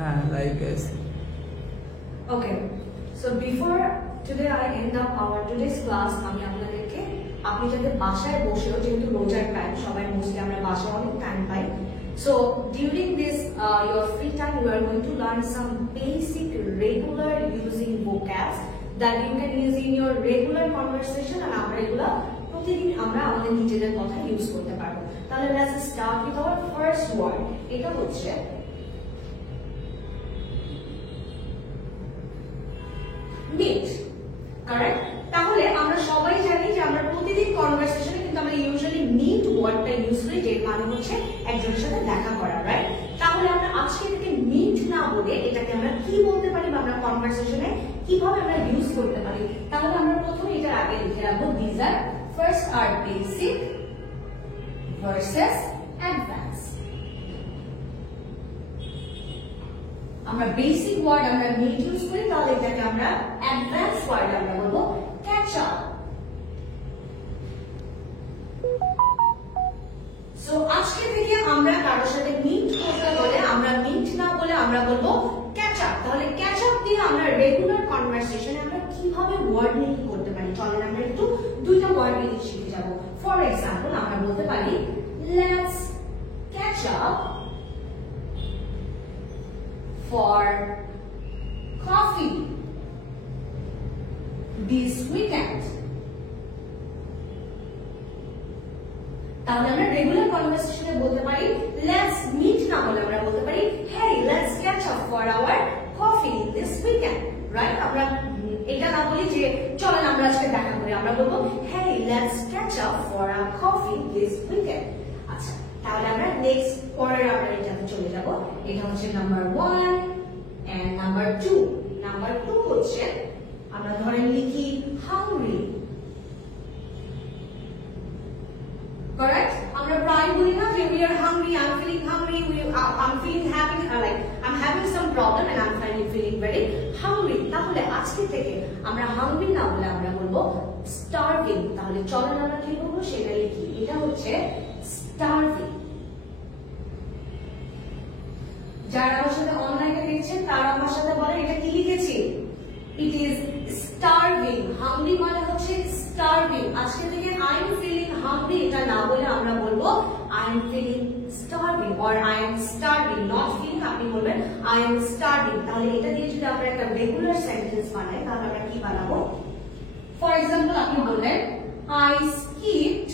হ্যাঁ live guys Okay, so before today I end up our today's class, আমি আপনাদেরকে আপনি যাতে বাসায় বসেও যেহেতু রোজার টাইম সবাই মোস্টলি আমরা বাসায় অনেক টাইম পাই, so during this your free time you are going to learn some basic regular using vocabs that you can use in your regular conversation and আমরা এগুলো প্রতিদিন আমরা আমাদের নিজেদের কথা ইউজ করতে পারবো। তাহলে let's start with our first word, এটা হচ্ছে meet, correct? তাহলে আমরা সবাই জানি যে আমরা প্রতিদিন কনভারসেশনে কিন্তু আমরা ইউজুয়ালি meet ওয়ার্ডটা ইউজ করি, যে মানে হচ্ছে একজনের সাথে দেখা করা, রাইট? তাহলে আমরা আজকে থেকে meet না বলে এটাকে আমরা কি বলতে পারি বা আমরা কনভারসেশনে কিভাবে আমরা ইউজ করতে পারি? তাহলে আমরা প্রথমে এটার আগে লিখে রাখবো these are first are basic versus advanced. আমরা বেসিক ওয়ার্ড আমরা মিট ইউজ করি, তাহলে এটাকে আমরা অ্যাডভান্স ওয়ার্ড আমরা বলবো ক্যাচ আপ। সো আজকে থেকে আমরা কারোর সাথে মিট করতে হলে আমরা মিট না বলে আমরা বলবো ক্যাচ আপ। তাহলে ক্যাচ আপ দিয়ে আমরা রেগুলার কনভারসেশনে আমরা কিভাবে ওয়ার্ড মেকিং করতে পারি চলেন আমরা একটু দুইটা ওয়ার্ড মেকিং শিখে যাব। ফর এক্সাম্পল আমরা বলতে পারি let's catch up for coffee this weekend. তাহলে আমরা রেগুলার কনভারসেশনে বলতে পারি let's meet না বলে আমরা বলতে পারি hey let's catch up for our coffee this weekend, right? আমরা এটা না বলি যে চলেন আমরা আজকে দেখা করি, আমরা বলবো hey let's catch up for our coffee this weekend. আচ্ছা, তাহলে আমরা নেক্সট পরের আমরা এটাতে চলে যাব। এটা হচ্ছে নাম্বার 1 এন্ড নাম্বার 2। নাম্বার 2 হচ্ছে আমরা ধরেন লিখি হাংরি, কারেক্ট? আমরা প্রায় বলি না যে we are hungry, I'm feeling hungry, I'm feeling happy, like I'm having some problem and I'm feeling very hungry. তাহলে আজকে থেকে আমরা হাংরি না বলে আমরা বলবো starving। তাহলে চলেন আমরা কি বলবো সেটা লিখি, এটা হচ্ছে starving। যারা আমার সাথে অনলাইনে দেখছেন তারা আমার সাথে বলেন এটা কি লিখেছি? It is starving. হাংরি মানে হচ্ছে স্টারভিং। আজকে থেকে আই এম ফিলিং হাংরি এটা না বলে আমরা বলবো I am feeling starving or I am starving, not feeling আপনি বলবেন আই এম স্টারভিং। তাহলে এটা দিয়ে যদি আমরা একটা রেগুলার সেন্টেন্স বানাই তাহলে আমরা কি বানাবো? ফর এক্সাম্পল আপনি বললেন আই স্কিপড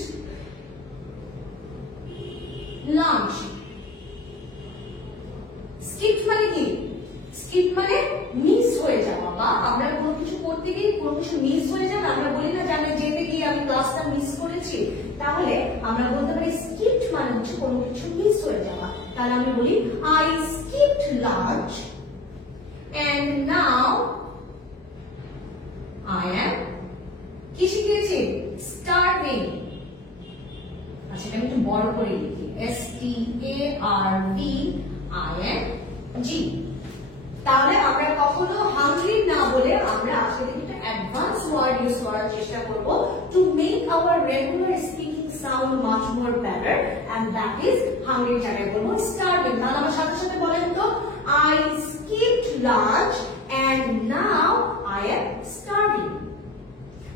লাঞ্চ। স্কিপ মানে কি? স্কিপ মানে মিস হয়ে যাওয়া, বা আমরা কোনো কিছু করতে গিয়ে কোনো কিছু মিস হয়ে যাবে, আমরা বলি না যে আমি যেতে গিয়ে আমি ক্লাসটা মিস করেছি, তাহলে আমরা বলতে পারি স্কিপড মানে হচ্ছে কোনো কিছু মিস হয়ে যাওয়া। তাহলে আমি বলি I skipped lunch and now I am কি শিখেছি? স্টারভিং। আচ্ছা, এটা আমি একটু বড় করে লিখি STARVING। তাহলে আমরা কখনো হাংরি না বলে আমরা আজকে থেকে একটা অ্যাডভান্স ওয়ার্ড ইউজ করার চেষ্টা করব to make our regular speaking sound much more better, and that is hungry জায়গায় বলবো স্টারভিং। তাহলে আমার সাথে সাথে বলেন তো I skipped lunch and now I am starving.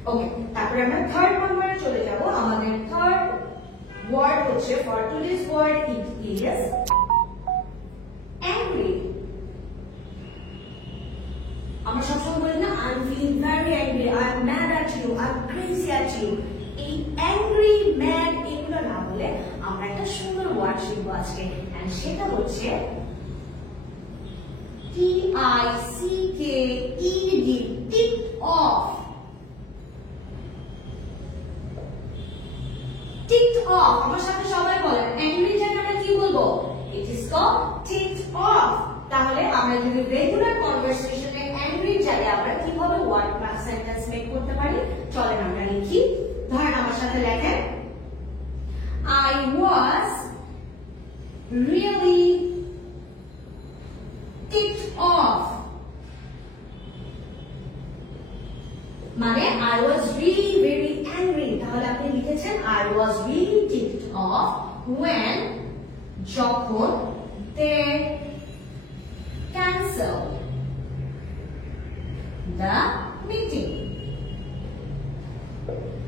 Okay, তারপরে আমরা থার্ড নাম্বারে চলে যাব। আমাদের থার্ড ওয়ার্ড হচ্ছে for today's word it is angry. আমরা সবসময় বলি না I am feeling very angry, I am mad at you, I am crazy at you. এই অ্যাংরি, ম্যাড এগুলো না বলে আমরা একটা সুন্দর ওয়ার্ড শিখবো আজকে, এন্ড সেটা হচ্ছে TICKED, ticked off। ticked off আমার সাথে সবাই বলেন অ্যাংরি জায়গায় আমরা কি বলবো? It is called ticked off। তাহলে আমরা যদি রেগুলার কনভারসেশনে অ্যাংরি জায়গায় আমরা কিভাবে ওয়ার্ড বা সেন্টেন্স মেক করতে পারি চলেন আমরা লিখি। ধরেন আমার সাথে লেখেন I was really ticked off। মানে I was really very angry। তাহলে আপনি লিখেছেন I was really ticked off when যখন they cancel the meeting.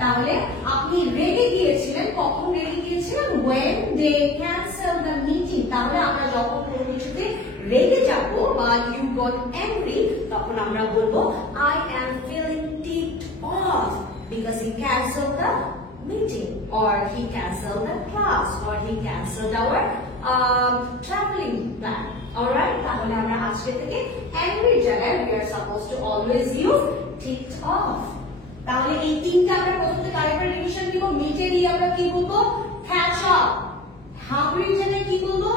তাহলে আপনি রেগে গিয়েছিলেন, কখন রেগে গিয়েছিলেন? when they cancel the meeting. তাহলে আমরা যখন কোনো কিছুতে রেগে যাব বা you got angry, তখন আমরা বলবো I am feeling ticked off because he canceled the meeting, or he canceled the class, or he canceled our traveling plan. Alright, তাহলে আমরা আজকে থেকে angry জায়গায় we are supposed to always use ticked off. তাহলে এই তিনটা আমরা প্রথমে কারেক্ট রিভিশন দিব। মিটেরই আমরা কি বলবো? catch up. hungry জায়গায় কি বলবো?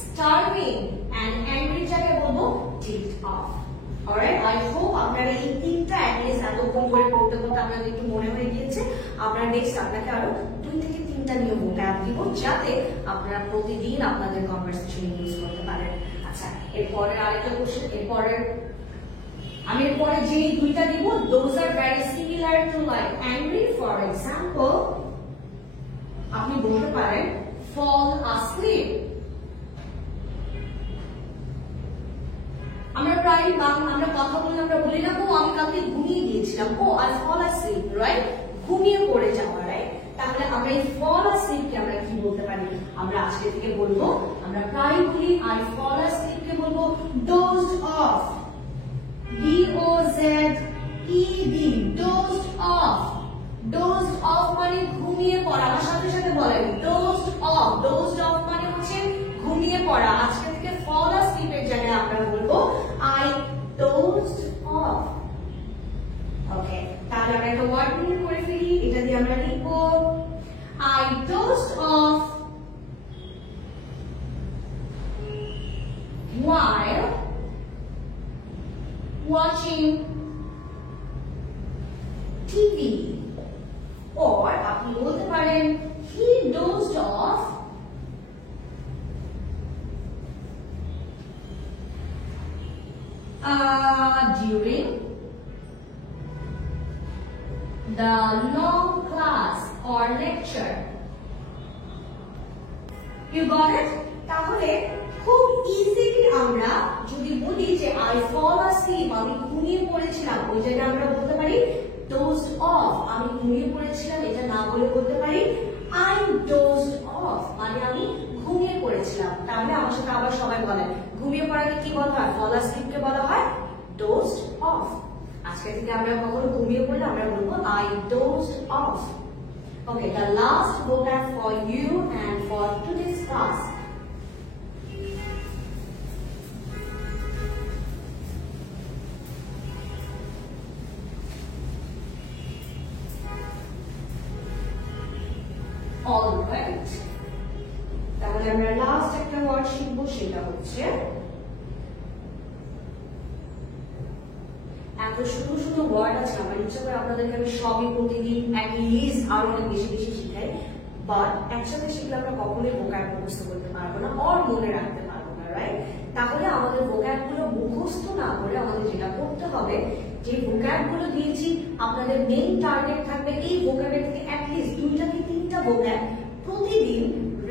starving. and angry জায়গায় বলবো ticked off. alright, I hope আপনারা এই তিনটা at least এতক্ষণ করে পড়তে পড়তে আপনাদের একটু মনে হয়ে গিয়েছে। আমরা নেক্সট আপনাকে আরো 2 থেকে 3টা নিউ ভোকাব দিব যাতে আপনারা প্রতিদিন আপনাদের কনভারসেশন ইউজ করতে পারেন। আচ্ছা, এরপরে আরেকটা কোশ্চেন, আমি এরপরে যে দুইটা দিব those are very similar to like angry. for example, আপনি বলতে পারেন fall asleep. আমরা প্রায় আমরা কথা বললে আমরা বলি না, আমি কালকে ঘুমিয়ে গিয়েছিলাম, I fall asleep, right? ঘুমিয়ে পড়ে যাওয়া, right? তাহলে আমরা এই fall asleep কে আমরা কি বলতে পারি? আমরা আজকে থেকে বলবো, আমরা প্রায় বলি I fall asleep কে বলবো dozed off. D-O-Z-E-D, dozed off. dozed off মানে ঘুমিয়ে পড়া। আমার সাথে সাথে বলেন dozed off. dozed off মানে হচ্ছে ঘুমিয়ে পড়া। আজকে থেকে fall asleep এর জায়গায় আমরা বলবো I dozed off. ওকে, তাহলে আমরা একটা ওয়ার্ড মিল করে ফেলি। এটা দিয়ে আমরা লিখবো I dozed off while watching TV. or আপনি বলতে পারেন he dozed off during the long class or lecture. You got it? তাহলে খুব ইজিলি আমরা যদি বলি যে I fall asleep, আমি ঘুমিয়ে পড়েছিলাম, ওই জায়গায় আমরা বলতে পারি dozed off. আমি ঘুমিয়ে পড়েছিলাম এটা না বলে বলতে পারি I dozed off, মানে আমি ঘুমিয়ে পড়েছিলাম। তাহলে আমার সাথে আবার সবাই বলেন ঘুমিয়ে পড়াকে কি বলা হয়? fall asleep কে বলা হয় dozed off. আজকে থেকে আমরা কখন ঘুমিয়ে পড়লে আমরা বলবো I dozed off. Okay, the last vocab for you and for today's class. All right. তাহলে আমরা লাস্ট একটা ওয়ার্ড শিখবো, সেটা হচ্ছে এত শুধু শুধু ওয়ার্ড আছে, আমার ইচ্ছা করে আপনাদেরকে আমি সবই প্রতিদিন অ্যাটলিস্ট আরো অনেক বেশি বেশি শিখাই, বাট একসাথে শিখলে আমরা কখনোই ভোকাব মুখস্থ করতে পারবো না আর মনে রাখতে পারবো না, রাইট? তাহলে আমাদের ভোকাব গুলো মুখস্থ না করে আমাদের যেটা করতে হবে, যে ভোকাব গুলো দিয়েছি আপনাদের মেইন টার্গেট থাকবে এই ভোকাবের থেকে অ্যাটলিস্ট 2টা থেকে 3টা ভোকাব প্রতিদিন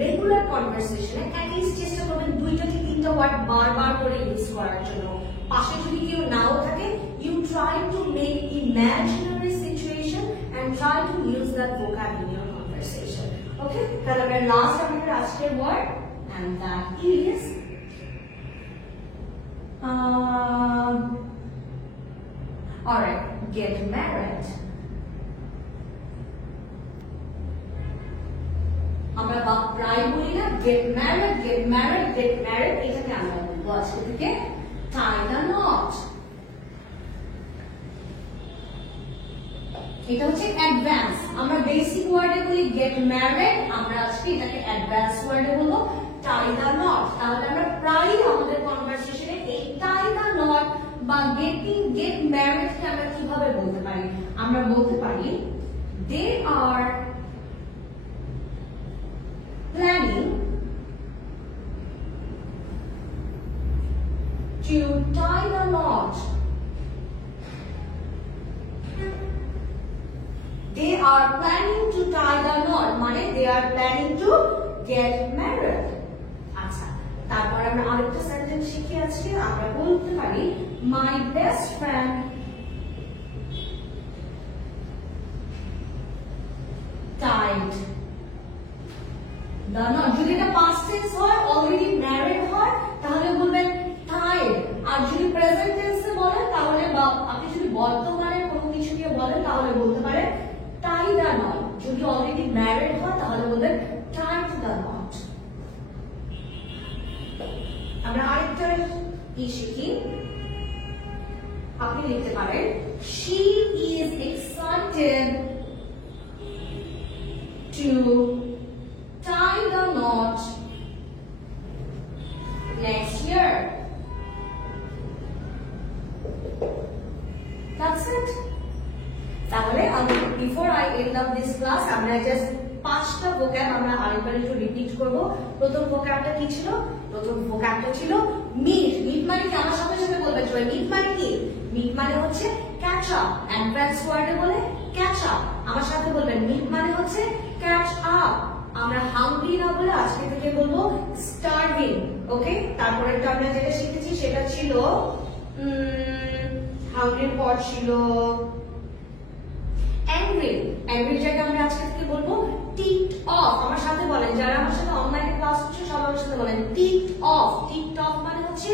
রেগুলার কনভারসেশনে অ্যাটলিস্ট চেষ্টা করবেন 2টা থেকে 3টা ওয়ার্ড বারবার করে ইউজ করার জন্য। পাশে যদি কেউ নাও থাকে, you try to make imaginary situation and try to use that vocab in your conversation. Okay, তাহলে আমরা লাস্ট আমাদের আজকের word and that is alright, get married. আমরা প্রায় বলি না get married, get married, get married, এটাকে আমরা বলবো আজকে থেকে tie the knot. এটা হচ্ছে অ্যাডভান্স। আমরা বেসিক ওয়ার্ডে বলি get married, আমরা আজকে এটাকে অ্যাডভান্স ওয়ার্ডে বলবো tie the knot. তাহলে আমরা প্রায় আমাদের কনভারসেশনে এই tie the knot বা get married কে আমরা কিভাবে বলতে পারি? আমরা বলতে পারি they are planning to tie the knot. They are planning to tie the knot, মানে they are planning to get married. আচ্ছা, তারপর আমরা আরেকটা সেন্টেন্স শিখে আছি, আমরা বলতে পারি my best friend tied the knot. যদি এটা past tense হয়, already married হয়, তাহলে বলবেন tied. আর যদি present tense এ বলেন তাহলে, বা আপনি যদি বর্তমানে কোনো কিছু দিয়ে বলেন তাহলে বলতে পারেন tie the knot. যদি already married হয় তাহলে বলবেন tied the knot. আমরা আরেকটা শিখি। আপনি লিখতে পারেন she is excited to tie the knot next year. That's it. তাহলে before I end up this class, আমরা just 5টা vocab আমরা আরেকবার একটু রিপিট করব। প্রথম vocabটা কি ছিল? প্রথম vocabটা ছিল meet. meet মানে কি? আমার সাথে সাথে বলবেন সবাই। meet মানে কি? meet মানে হচ্ছে catch up. অ্যাডভান্স ওয়ার্ডে বলে catch up. আমার সাথে বলবেন meet মানে হচ্ছে catch up. আমরা হাংরি না বলে আজকে থেকে বলবো starving. ওকে, তারপরেরটা আমরা যেটা শিখেছি সেটা ছিল হাংরির পর ছিল angry. angryটাকে আমরা আজকে থেকে বলবো ticked off. আমার সাথে বলেন, যারা আমার সাথে অনলাইনে ক্লাস করছে সবাই আমার সাথে বলেন ticked off. ticked off মানে হচ্ছে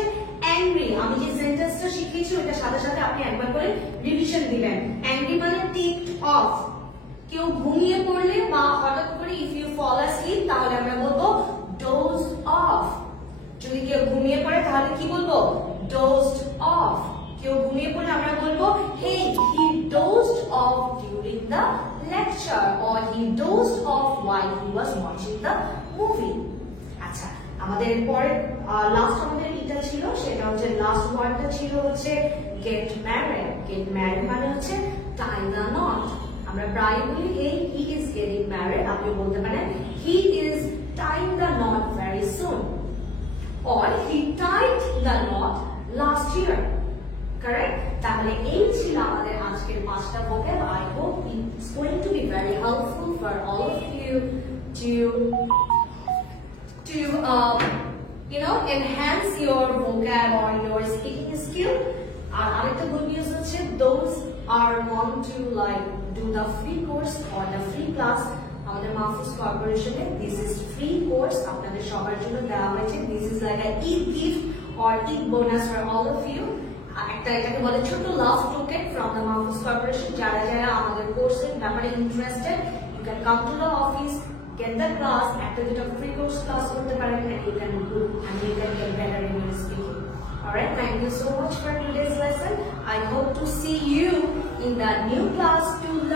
angry. আমি যে সেন্টেন্সটা শিখিয়েছি ওটার সাথে সাথে আপনি একবার করে রিভিশন দিবেন। angry মানে ticked off. কেউ ঘুমিয়ে পড়লে বা হঠাৎ করে if you fall asleep তাহলে আমরা বলবো dozed off. যদি কেউ ঘুমিয়ে পড়ে তাহলে কি বলবো? dozed off. কেউ ঘুমিয়ে পড়লে আমরা বলবো hey he dozed off during the lecture or he dozed off while he was watching the movie. আচ্ছা, আমাদের পরে লাস্ট আমাদের এটা ছিল, সেটা হচ্ছে লাস্ট ওয়ার্ডটা ছিল হচ্ছে get married. get married মানে হচ্ছে tie the knot. আমরা প্রায় বলি hey he is getting married. আপনি বলতে পারেন he is tying the knot very soon or he tied the knot last year. Correct? তাহলে এই ছিল আমাদের আজকের 5টা vocab. I hope it's going to be very helpful for all of you to enhance your vocab or your speaking skill. আর আরেকটা good news হচ্ছে those are want to like do the free course or the free class আমাদের মাহফুজ কর্পোরেশনে this is free course আপনাদের সবার জন্য দেওয়া হয়েছে. this is like a Eid gift or Eid bonus for all of you. একটা এটাকে বলে ছোট love token from the Mahfuz corporation. যারা যারা আমাদের কোর্সের ব্যাপারে interested you can come to the office, get the class, একটা যেটা free course class করতে পারেন and you can do and you can get better in your speaking. Alright, thank you so much for today's lesson. I hope to see you in the new class to learn